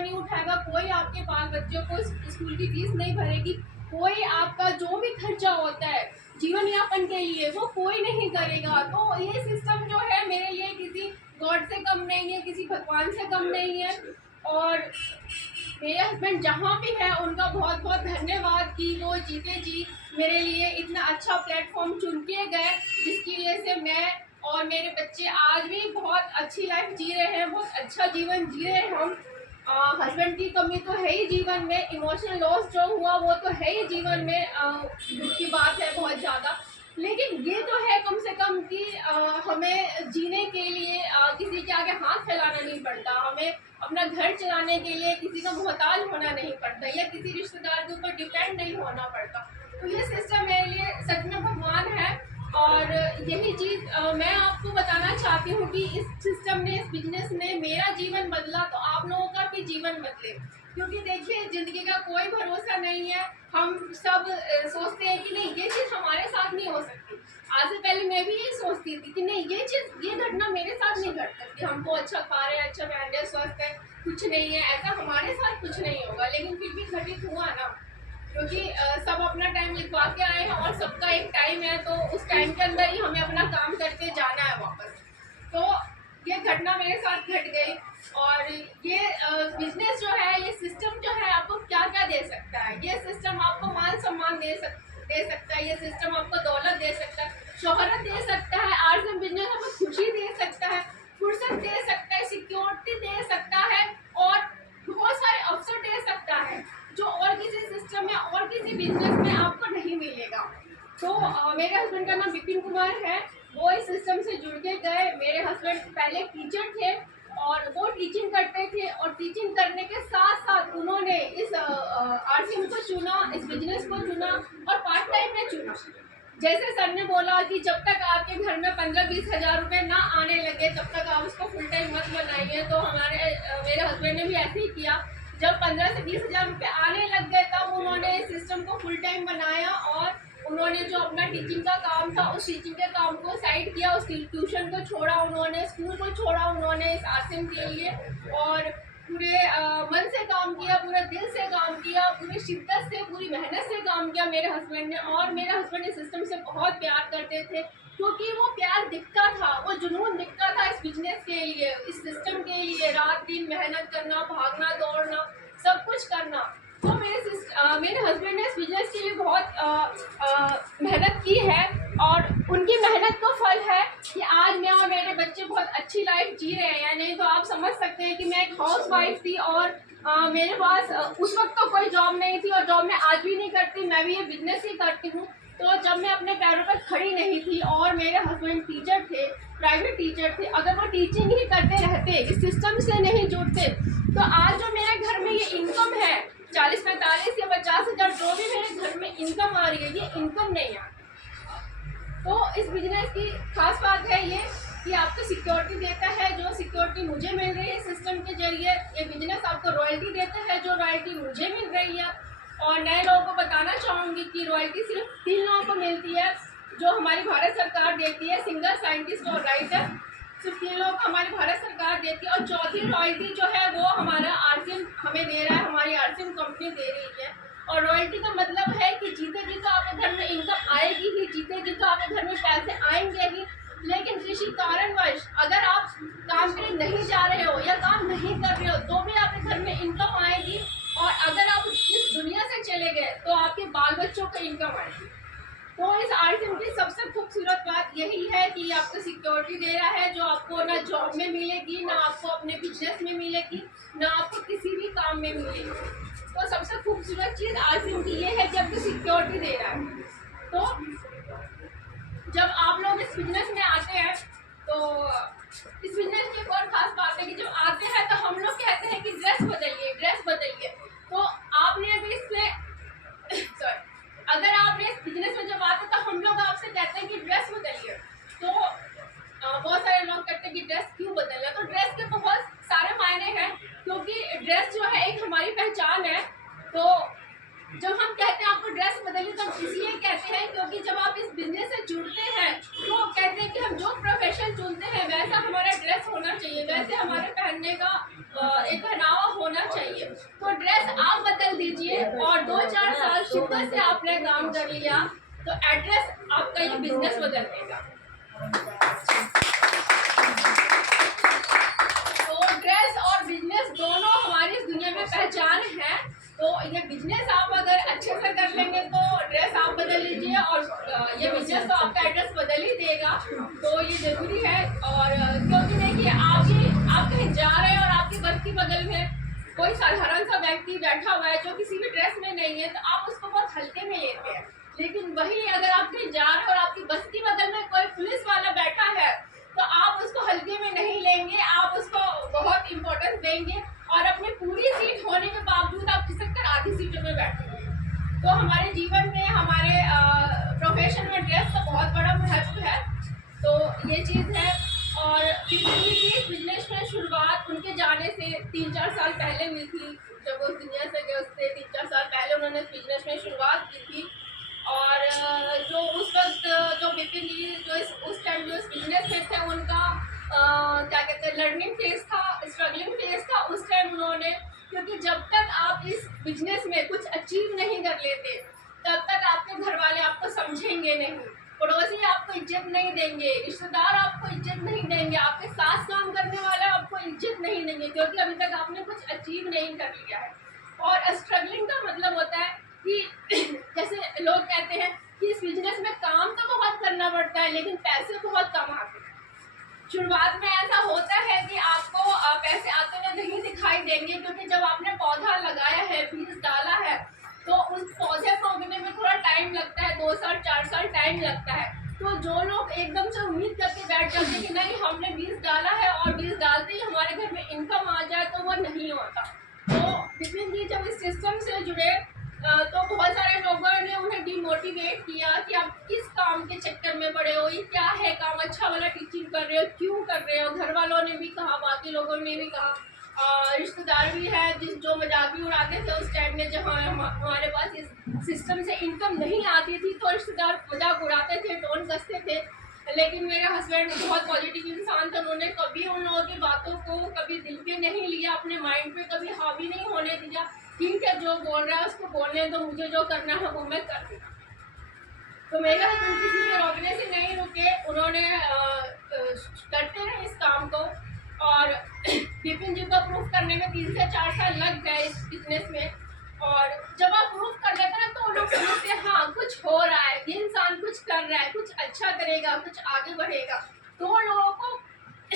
नहीं उठाएगा, कोई आपके बाल बच्चों को स्कूल की फीस नहीं भरेगी, कोई आपका जो भी खर्चा होता है जीवन यापन के लिए वो कोई नहीं करेगा। तो ये सिस्टम जो है मेरे लिए किसी गॉड से कम नहीं है, किसी भगवान से कम नहीं है। और मेरे हस्बैंड जहाँ भी है उनका बहुत बहुत धन्यवाद कि वो जीते जी मेरे लिए इतना अच्छा प्लेटफॉर्म चुन के गए, जिसकी वजह से मैं और मेरे बच्चे आज भी बहुत अच्छी लाइफ जी रहे हैं, बहुत अच्छा जीवन जी रहे हैं हम। हस्बैंड की कमी तो है ही जीवन में, इमोशनल लॉस जो हुआ वो तो है ही जीवन में, दुख की बात है बहुत ज़्यादा। लेकिन ये तो है कम से कम कि हमें जीने के लिए किसी के आगे हाथ फैलाना नहीं पड़ता, हमें अपना घर चलाने के लिए किसी का मोहताज होना नहीं पड़ता या किसी रिश्तेदार के ऊपर डिपेंड नहीं होना पड़ता। तो ये सिस्टम मेरे लिए सच में भगवान है। और यही चीज़ मैं आपको बताना चाहती हूँ कि इस सिस्टम ने, इस बिजनेस ने मेरा जीवन बदला तो आप लोगों का भी जीवन बदले। क्योंकि देखिए ज़िंदगी का कोई भरोसा नहीं है। हम सब सोचते हैं कि नहीं ये चीज़ हमारे साथ नहीं हो सकती। आज से पहले मैं भी यही सोचती थी कि नहीं ये चीज़, ये घटना मेरे साथ नहीं घट सकती। हम तो अच्छा खा रहे हैं, अच्छा पहन रहे हैं, स्वस्थ है, कुछ नहीं है, ऐसा हमारे साथ कुछ नहीं होगा। लेकिन फिर भी घटित हुआ ना, क्योंकि सब अपना टाइम लिखवा के आए हैं और सबका एक टाइम है, तो उस टाइम के अंदर ही हमें अपना काम करके जाना है वापस। तो ये घटना मेरे साथ घट गई। और ये बिजनेस जो है, ये सिस्टम जो है आपको क्या क्या दे सकता है। ये सिस्टम आपको मान सम्मान दे सकता है, ये सिस्टम आपको दौलत दे सकता है, शोहरत दे सकता है, आर्ट्स एंड बिजनेस आपको खुशी दे सकता है, फुर्सत दे सकता है, सिक्योरिटी दे सकता है और बहुत सारे अवसर दे सकता है जो और किसी सिस्टम में और किसी बिजनेस में आपको नहीं मिलेगा। तो मेरे हस्बैंड का नाम विपिन कुमार है, वो इस सिस्टम से जुड़ के गए। मेरे हस्बैंड पहले टीचर थे और वो टीचिंग करते थे, और टीचिंग करने के साथ साथ उन्होंने इस आरसीएम को चुना, इस बिजनेस को चुना और पार्ट टाइम में चुना। जैसे सर ने बोला कि जब तक आपके घर में 15-20 हज़ार रुपये ना आने लगे तब तक आप उसको फुल टाइम मत बनाइए। तो मेरे हस्बैंड ने भी ऐसे ही किया। जब 15 से 20 हज़ार रुपये आने लग गए तब उन्होंने इस सिस्टम को फुल टाइम बनाया और उन्होंने जो अपना टीचिंग का काम था उस टीचिंग के काम को साइड किया, उस ट्यूशन को छोड़ा उन्होंने, स्कूल को छोड़ा उन्होंने इस आसिम के लिए, और पूरे मन से काम किया, पूरे दिल से काम किया, पूरी शिद्दत से, पूरी मेहनत से काम किया मेरे हस्बैंड ने। और मेरे हस्बैंड इस सिस्टम से बहुत प्यार करते थे, क्योंकि वो प्यार दिखता था, वो जुनून दिखता था इस बिजनेस के लिए, इस सिस्टम के लिए, रात दिन मेहनत करना, भागना दौड़ना, सब कुछ करना। तो मेरे हस्बैंड ने इस बिजनेस के लिए बहुत मेहनत की है और उनकी मेहनत का फल है कि आज मैं और मेरे बच्चे बहुत अच्छी लाइफ जी रहे हैं। नहीं तो आप समझ सकते हैं कि मैं एक हाउस वाइफ थी और मेरे पास उस वक्त तो कोई जॉब नहीं थी और जॉब मैं आज भी नहीं करती, मैं भी ये बिजनेस ही करती हूँ। तो जब मैं अपने पैरों पर खड़ी नहीं थी और मेरे हस्बैंड टीचर थे, प्राइवेट टीचर थे, अगर वो टीचिंग ही करते रहते, इस सिस्टम से नहीं जुड़ते, तो आज जो मेरे घर में ये इनकम है 40-45 या 50 हज़ार जो भी मेरे घर में इनकम आ रही है, ये इनकम नहीं है। तो इस बिजनेस की खास बात है ये कि आपको सिक्योरिटी देता है, जो सिक्योरिटी मुझे मिल रही है सिस्टम के जरिए। ये बिजनेस आपको रॉयल्टी देता है, जो रॉयल्टी मुझे मिल रही है। और नए लोगों को बताना चाहूँगी कि रॉयल्टी सिर्फ 3 लोगों को मिलती है, जो हमारी भारत सरकार देती है, सिंगर, साइंटिस्ट और राइटर। सिर्फ 3 लोगों को हमारी भारत सरकार देती है। और चौथी रॉयल्टी जो है वो हमारा आरसीएम हमें दे रहा है, हमारी आरसीएम कंपनी दे रही है। और रॉयल्टी का मतलब है कि जीते जी तो आपके घर में इनकम आएगी ही, जीते जी तो आपके घर में पैसे आएंगे ही। लेकिन किसी कारणवश अगर आप काम पे नहीं जा रहे हो या काम नहीं कर रहे हो तो भी आपके घर में इनकम आएगी। और अगर आप इस दुनिया से चले गए तो आपके बाल बच्चों को इनकम आएगी। तो इस आरसीएम की सबसे खूबसूरत बात यही है कि आपको सिक्योरिटी दे रहा है, जो आपको ना जॉब में मिलेगी, ना आपको अपने बिजनेस में मिलेगी, ना आपको किसी भी काम में मिलेगी। तो सबसे खूबसूरत चीज़ आरसीएम की ये है कि आपको सिक्योरिटी दे रहा है। तो जब आप लोग इस बिजनेस में आते हैं तो इस बिजनेस की एक और खास बात है कि जब आते हैं तो हम लोग कहते हैं कि ड्रेस बदलिए, ड्रेस बदलिए। तो आपने अभी इसमें सॉरी, अगर आपने इस बिजनेस में जब आते तो हम लोग आपसे कहते हैं कि ड्रेस बदलिए। तो बहुत सारे लोग कहते हैं कि ड्रेस क्यों बदलना। तो ड्रेस के बहुत सारे मायने हैं, क्योंकि ड्रेस जो है एक हमारी पहचान है। तो जब हम कहते हैं आपको ड्रेस बदलिए तो इसलिए कहते हैं क्योंकि जब आप इस बिजनेस से जुड़ते हैं तो कहते हैं कि हम जो प्रोफेशन चुनते हैं वैसा हमारा ड्रेस होना चाहिए, वैसे हमारे पहनने का एक पहनावा होना चाहिए। तो ड्रेस आप बदल दीजिए और 2-4 साल शिद्दत से आपने काम कर लिया तो एड्रेस आपका ये बिजनेस बदल देगा। तो ड्रेस और बिजनेस दोनों हमारी इस दुनिया में पहचान है। तो ये बिजनेस आप अगर अच्छे से कर लेंगे तो ड्रेस आप बदल लीजिए और ये बिजनेस तो आपका एड्रेस बदल ही देगा। तो ये जरूरी है। और क्योंकि देखिए आप कहीं जा रहे हैं और आपके बस की बगल में कोई साधारण सा व्यक्ति बैठा हुआ है जो किसी भी ड्रेस में नहीं है तो आप उसको बहुत हल्के में लेते हैं। लेकिन वही अगर आप कहीं जा रहे हैं और आपकी बस की बगल में कोई पुलिस वाला बैठा है तो आप उसको हल्के में नहीं लेंगे, आप उसको बहुत इम्पोर्टेंस देंगे और अपनी पूरी सीट होने के बावजूद आप खिसक कर आधी सीटों में बैठेंगे। तो हमारे जीवन में हमारे प्रोफेशन में ड्रेस का बहुत बड़ा महत्व है। तो ये चीज़ है। और बिजनेस में शुरुआत उनके जाने से 3-4 साल पहले हुई थी। जब वो दुनिया से गए उससे 3-4 साल पहले उन्होंने बिजनेस में शुरुआत की थी। और जो उस वक्त जो विपिन जी जो उस टाइम जो इस बिजनेस में थे उनका क्या कहते हैं लर्निंग फेज था, स्ट्रगलिंग फेज था उस टाइम उन्होंने। क्योंकि जब तक आप इस बिजनेस में कुछ अचीव नहीं कर लेते तब तक आपके घर वाले आपको समझेंगे नहीं, पड़ोसी आपको इज्जत नहीं देंगे, रिश्तेदार आपको इज्जत नहीं देंगे, आपके साथ काम करने वाले आपको इज्जत नहीं देंगे क्योंकि अभी तक आपने कुछ अचीव नहीं कर लिया है। और स्ट्रगलिंग का मतलब होता है कि जैसे लोग कहते हैं कि इस बिजनेस में काम तो बहुत करना पड़ता है लेकिन पैसे बहुत कम आते हैं। शुरुआत में ऐसा होता है कि आपको पैसे आते हुए नहीं दिखाई देंगे क्योंकि जब आपने पौधा लगाया है, बीज डाला है तो उस पौधे को उगने में थोड़ा टाइम लगता है, 2 साल 4 साल टाइम लगता है। तो जो लोग एकदम से उम्मीद करके बैठ जाते हैं कि नहीं हमने बीज डाला है और बीज डालते ही हमारे घर में इनकम आ जाए तो वो नहीं होता। तो विपिन जी जब इस सिस्टम से जुड़े तो बहुत सारे लोगों ने उन्हें डिमोटिवेट किया कि आप किस काम के चक्कर में पड़े हो, ये क्या है काम, अच्छा वाला टीचिंग कर रहे हो, क्यों कर रहे हो। घर वालों ने भी कहा, बाकी लोगों ने भी कहा, रिश्तेदार भी है जो मजाक भी उड़ाते थे उस टाइम में। जब हमारे पास इस सिस्टम से इनकम नहीं आती थी तो रिश्तेदार मजाक उड़ाते थे, टोन कसते थे। लेकिन मेरे हस्बैंड बहुत पॉजिटिव इंसान थे, उन्होंने कभी उन लोगों की बातों को कभी दिल पे नहीं लिया, अपने माइंड पे कभी हावी नहीं होने दिया। ठीक है जो बोल रहा है उसको बोलने दो, मुझे जो करना है वो मैं कर दूँगा। तो मेरे हस्बैंड किसी के रोकने से नहीं रुके, उन्होंने करते रहे इस काम को। और विपिन जी को प्रूफ करने में 3 से 4 साल लग गए इस बिजनेस में। और जब आप प्रूफ कर लेते हैं तो लोग समझते हैं हाँ कुछ हो रहा है, ये इंसान कुछ कर रहा है, कुछ अच्छा करेगा, कुछ आगे बढ़ेगा, तो लोगों को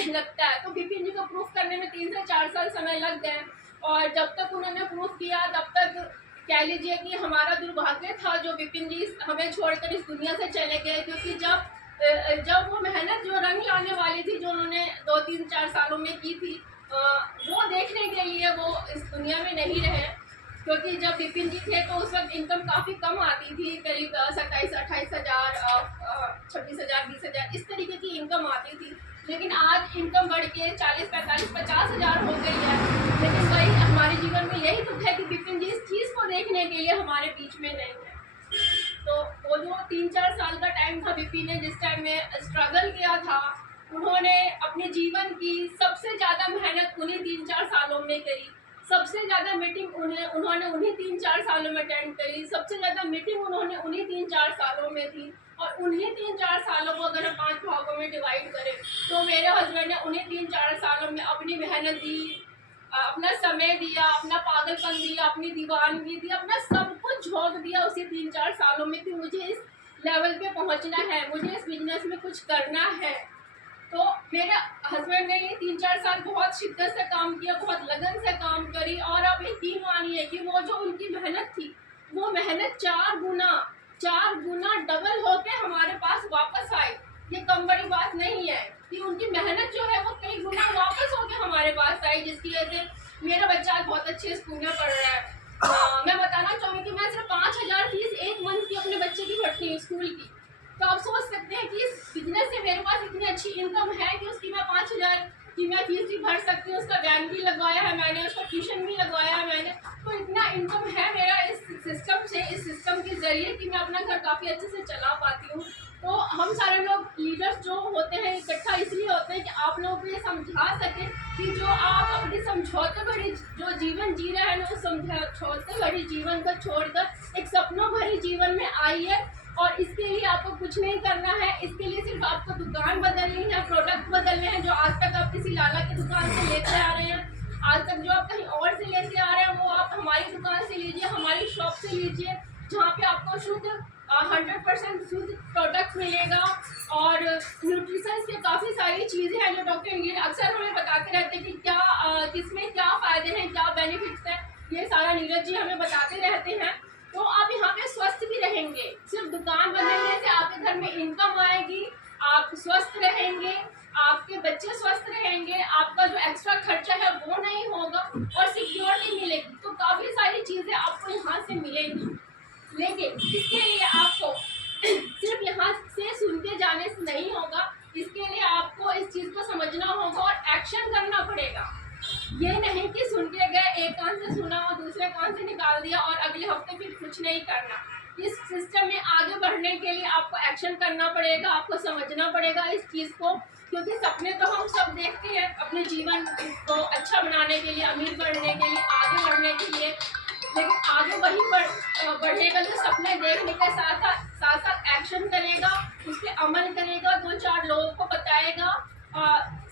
लगता है। तो विपिन जी को प्रूफ करने में 3 से 4 साल समय लग गए। और जब तक उन्होंने प्रूफ किया तब तक कह लीजिए कि हमारा दुर्भाग्य था जो विपिन जी हमें छोड़कर इस दुनिया से चले गए। क्योंकि जब वो मेहनत जो रंग लाने वाली थी जो उन्होंने 2-3-4 सालों में की थी वो देखने के लिए वो इस दुनिया में नहीं रहे। क्योंकि जब विपिन जी थे तो उस वक्त इनकम काफ़ी कम आती थी, करीब 27-28 हज़ार, 26 हज़ार, 20 हज़ार इस तरीके की इनकम आती थी। लेकिन आज इनकम बढ़ के 40-45-50 हज़ार हो गई है। लेकिन वही हमारे जीवन में यही दुख है कि विपिन जी इस चीज़ को देखने के लिए हमारे बीच में नहीं है। तो वो जो 3-4 साल का टाइम था विपिन ने जिस टाइम में स्ट्रगल किया था, उन्होंने अपने जीवन की सबसे ज़्यादा मेहनत उन्हीं 3-4 सालों में करी। सबसे ज़्यादा मीटिंग उन्होंने उन्हीं 3-4 सालों में अटेंड करी। सबसे ज़्यादा मीटिंग उन्होंने उन्हीं 3-4 सालों में थी। और उन्हीं 3-4 सालों को अगर हम 5 भागों में डिवाइड करें तो मेरे हस्बैंड ने उन्हीं 3-4 सालों में अपनी मेहनत दी, अपना समय दिया, अपना पागलपन दिया, अपनी दीवानगी दी, अपना सब कुछ झोंक दिया उसी 3-4 सालों में कि मुझे इस लेवल पे पहुंचना है, मुझे इस बिजनेस में कुछ करना है। तो मेरे हस्बैंड ने ये 3-4 साल बहुत शिद्दत से काम किया, बहुत लगन से काम करी। और अब यकीन मानिए कि वो जो उनकी मेहनत थी वो मेहनत 4 गुना डबल होके हमारे पास वापस आई। ये कम बड़ी बात नहीं है कि उनकी मेहनत जो है वो कई गुना वापस होके हमारे पास आई, जिसकी वजह से मेरा बच्चा आज बहुत अच्छे स्कूल में पढ़ रहा है। मैं बताना चाहूँगी कि मैं सिर्फ 5,000 फीस एक मंथ की अपने बच्चे की भरती हूँ स्कूल की। तो आप सोच सकते हैं कि इस बिजनेस से मेरे पास इतनी अच्छी इनकम है कि उसकी मैं 5,000 की मैं फीस भी भर सकती हूँ। उसका वैन भी लगवाया है मैंने, उसका ट्यूशन भी लगवाया है मैंने। तो इतना इनकम है मेरा इस सिस्टम से, इस सिस्टम के ज़रिए कि मैं अपना घर काफ़ी अच्छे से चला पाती हूँ। तो हम सारे लोग लीडर्स जो होते हैं इकट्ठा इसलिए होते हैं कि आप लोगों को ये समझा सकें कि जो आप अपनी समझौते भरी जो जीवन जी रहे हैं ना, उस समझौते भरी जीवन को छोड़कर एक सपनों भरी जीवन में आइए। और इसके लिए आपको कुछ नहीं करना है, इसके लिए सिर्फ आपको दुकान बदलनी है, प्रोडक्ट बदलने हैं। जो आज तक आप किसी लाला की दुकान से लेते आ रहे हैं, आज तक जो आप कहीं और से लेते आ रहे हैं, वो आप हमारी दुकान से लीजिए, हमारी शॉप से लीजिए, जहाँ पे आपको शुद्ध 100% शुद्ध प्रोडक्ट मिलेगा। और न्यूट्रिशन के काफ़ी सारी चीज़ें हैं जो डॉक्टर इंग्लिश अक्सर हमें बताते रहते हैं कि क्या किसमें क्या फ़ायदे हैं, क्या बेनिफिट्स हैं, ये सारा नीरज जी हमें बताते रहते हैं। तो आप यहाँ पे स्वस्थ भी रहेंगे। सिर्फ दुकान बदलने से आपके घर में इनकम आएगी, आप स्वस्थ रहेंगे, आपके बच्चे स्वस्थ रहेंगे, आपका जो एक्स्ट्रा खर्चा है वो नहीं होगा और सिक्योरिटी मिलेगी। तो काफ़ी सारी चीज़ें आपको यहाँ से मिलेंगी। लेकिन इसके लिए आपको सिर्फ यहाँ से सुनते जाने से नहीं होगा, इसके लिए आपको इस चीज़ को समझना होगा और एक्शन करना पड़ेगा। ये नहीं कि सुन के गए, एक कान से सुना और दूसरे कान से निकाल दिया और अगले हफ्ते फिर कुछ नहीं करना। इस सिस्टम में आगे बढ़ने के लिए आपको एक्शन करना पड़ेगा, आपको समझना पड़ेगा इस चीज़ को। क्योंकि सपने तो हम सब देखते हैं अपने जीवन को अच्छा बनाने के लिए, अमीर बनने के लिए, आगे बढ़ने के लिए। लेकिन आगे वही बढ़ेगा जो सपने देखने के साथ साथ एक्शन करेगा, उस पर अमल करेगा, 2-4 लोगों को बताएगा।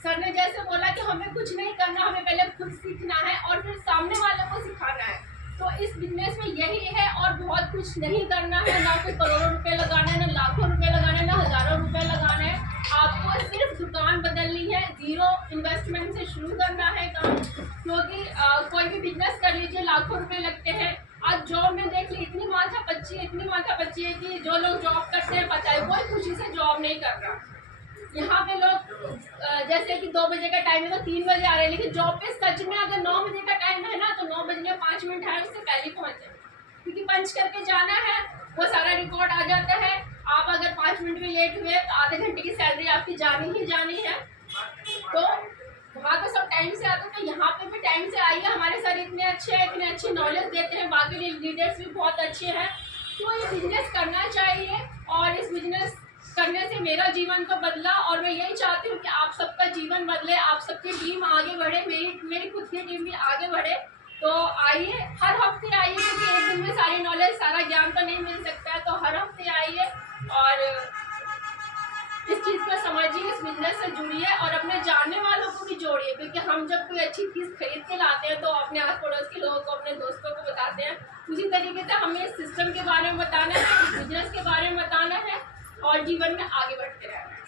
सर ने जैसे बोला कि हमें कुछ नहीं करना, हमें पहले खुद सीखना है और फिर सामने वालों को सिखाना है। तो इस बिजनेस में यही है और बहुत कुछ नहीं करना है, ना कोई करोड़ों रुपए लगाना है, ना लाखों रुपए लगाना है, ना हज़ारों रुपए लगाना है। आपको सिर्फ दुकान बदलनी है, 0 इन्वेस्टमेंट से शुरू करना है काम। क्योंकि कोई भी बिजनेस कर लीजिए, लाखों रुपए लगते हैं। आज जॉब में देख ली इतनी माथापच्ची है कि जो लोग जॉब करते हैं पता है कोई खुशी से जॉब नहीं कर रहा। यहाँ पे लोग जैसे कि 2 बजे का टाइम है तो 3 बजे आ रहे हैं, लेकिन जॉब पे सच में अगर 9 बजे का टाइम है ना तो 9 बजने 5 मिनट है उससे पहले पहुँचे, क्योंकि पंच करके जाना है, वो सारा रिकॉर्ड आ जाता है। आप अगर 5 मिनट भी लेट हुए तो आधे घंटे की सैलरी आपकी जानी ही जानी है। तो वहाँ तो सब टाइम से आते हैं, तो यहाँ पे भी टाइम से आइए। हमारे सर इतने अच्छे हैं, इतने अच्छे नॉलेज देते हैं, बाकी लीडर्स भी बहुत अच्छे हैं। तो ये बिजनेस करना चाहिए और इस बिजनेस करने से मेरा जीवन तो बदला और मैं यही चाहती हूँ कि आप सबका जीवन बदले, आप सबकी टीम आगे बढ़े, मेरी खुद की टीम भी आगे बढ़े। तो आइए, हर हफ्ते आइए, क्योंकि एक दिन में सारी नॉलेज, सारा ज्ञान तो नहीं मिल सकता है। तो हर हफ्ते आइए और इस चीज़ को समझिए, इस बिजनेस से जुड़िए और अपने जानने वालों को भी जोड़िए। क्योंकि हम जब कोई अच्छी चीज़ खरीद के लाते हैं तो अपने आस पड़ोस के लोगों को, अपने दोस्तों को बताते हैं। उसी तरीके से हमें इस सिस्टम के बारे में बताना है, इस बिजनेस के बारे में बताना है और जीवन में आगे बढ़ते रहना है।